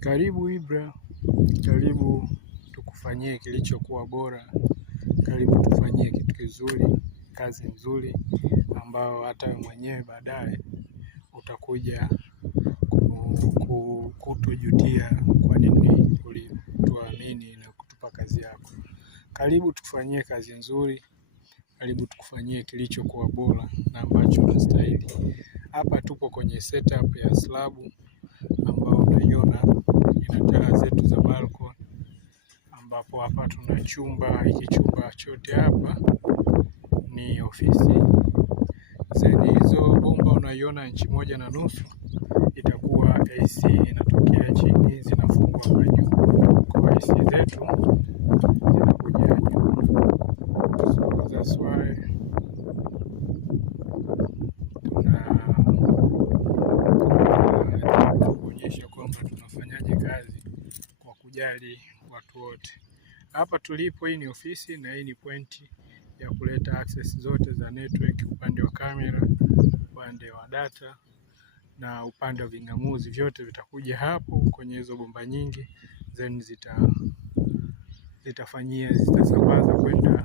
Karibu Ibra, karibu tukufanyie kilichokuwa bora, karibu tufanyie kitu kizuri, kazi nzuri ambao hata mwenyewe baadaye utakuja kutojutia kwa nini ulituamini na kutupa kazi yako. Karibu tukufanyie kazi nzuri, karibu tukufanyie kilichokuwa bora na ambacho unastahili. Hapa tupo kwenye setup ya slabu ambao unaiona ina taa zetu za balcony, ambapo hapa tuna chumba. Hiki chumba chote hapa ni ofisi. Hizo bomba unaiona 1.5 itakuwa AC inatokea chini zinafungwa kwa juu. Kwa AC zetu zinakuja juu. So that's why kuonyesha kwamba tunafanyaje kazi kwa kujali watu wote. Hapa tulipo, hii ni ofisi na hii ni pointi ya kuleta access zote za network, upande wa kamera, upande wa data na upande wa vingamuzi, vyote vitakuja hapo kwenye hizo bomba nyingi, then zitasambaza kwenda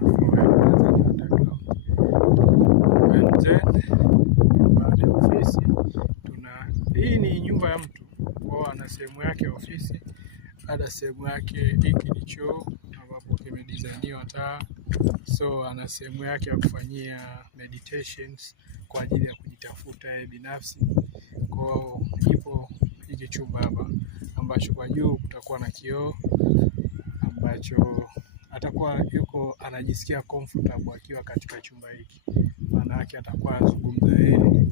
baada ya ofisi. Hii ni nyumba ya mtu, kwa ana sehemu yake ya ofisi, ana sehemu yake, hiki ni choo ambapo kimedesigniwa taa. So ana sehemu yake ya kufanyia meditations kwa ajili ya kujitafuta yeye binafsi. Kwa ipo hiki chumba hapa ambacho kwa juu kutakuwa na kioo ambacho atakuwa yuko anajisikia comfortable akiwa katika chumba hiki. Maana yake atakuwa azungumza yeye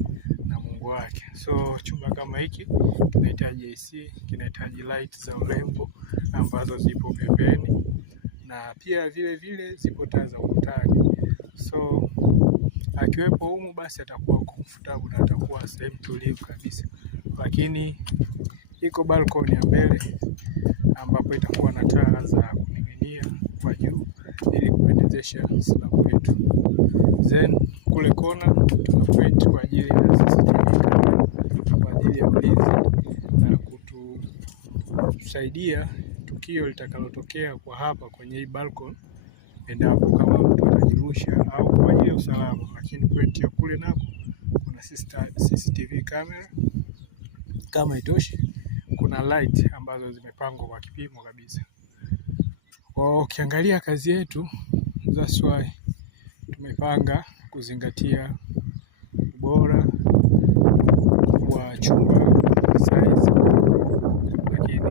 na Mungu wake. So chumba kama hiki kinahitaji AC, kinahitaji light za urembo ambazo zipo pembeni, na pia vile vile zipo taa za ukutani. So akiwepo humu basi atakuwa comfortable na atakuwa sehemu tulivu kabisa. Lakini iko balcony ya mbele ambapo itakuwa na taa za kuning'inia kwa juu ili kupendezesha slabu yetu. Then kule kona tuna point kwa ajili ya CCTV camera kwa ajili ya ulinzi na kutusaidia tukio litakalotokea kwa hapa kwenye hii balcony, endapo kama mtu atajirusha au kwa ajili ya usalama. Lakini point ya kule nako kuna CCTV camera. Kama itoshi, kuna light ambazo zimepangwa kwa kipimo kabisa. Kwa ukiangalia kazi yetu, that's why tumepanga kuzingatia ubora wa chumba, size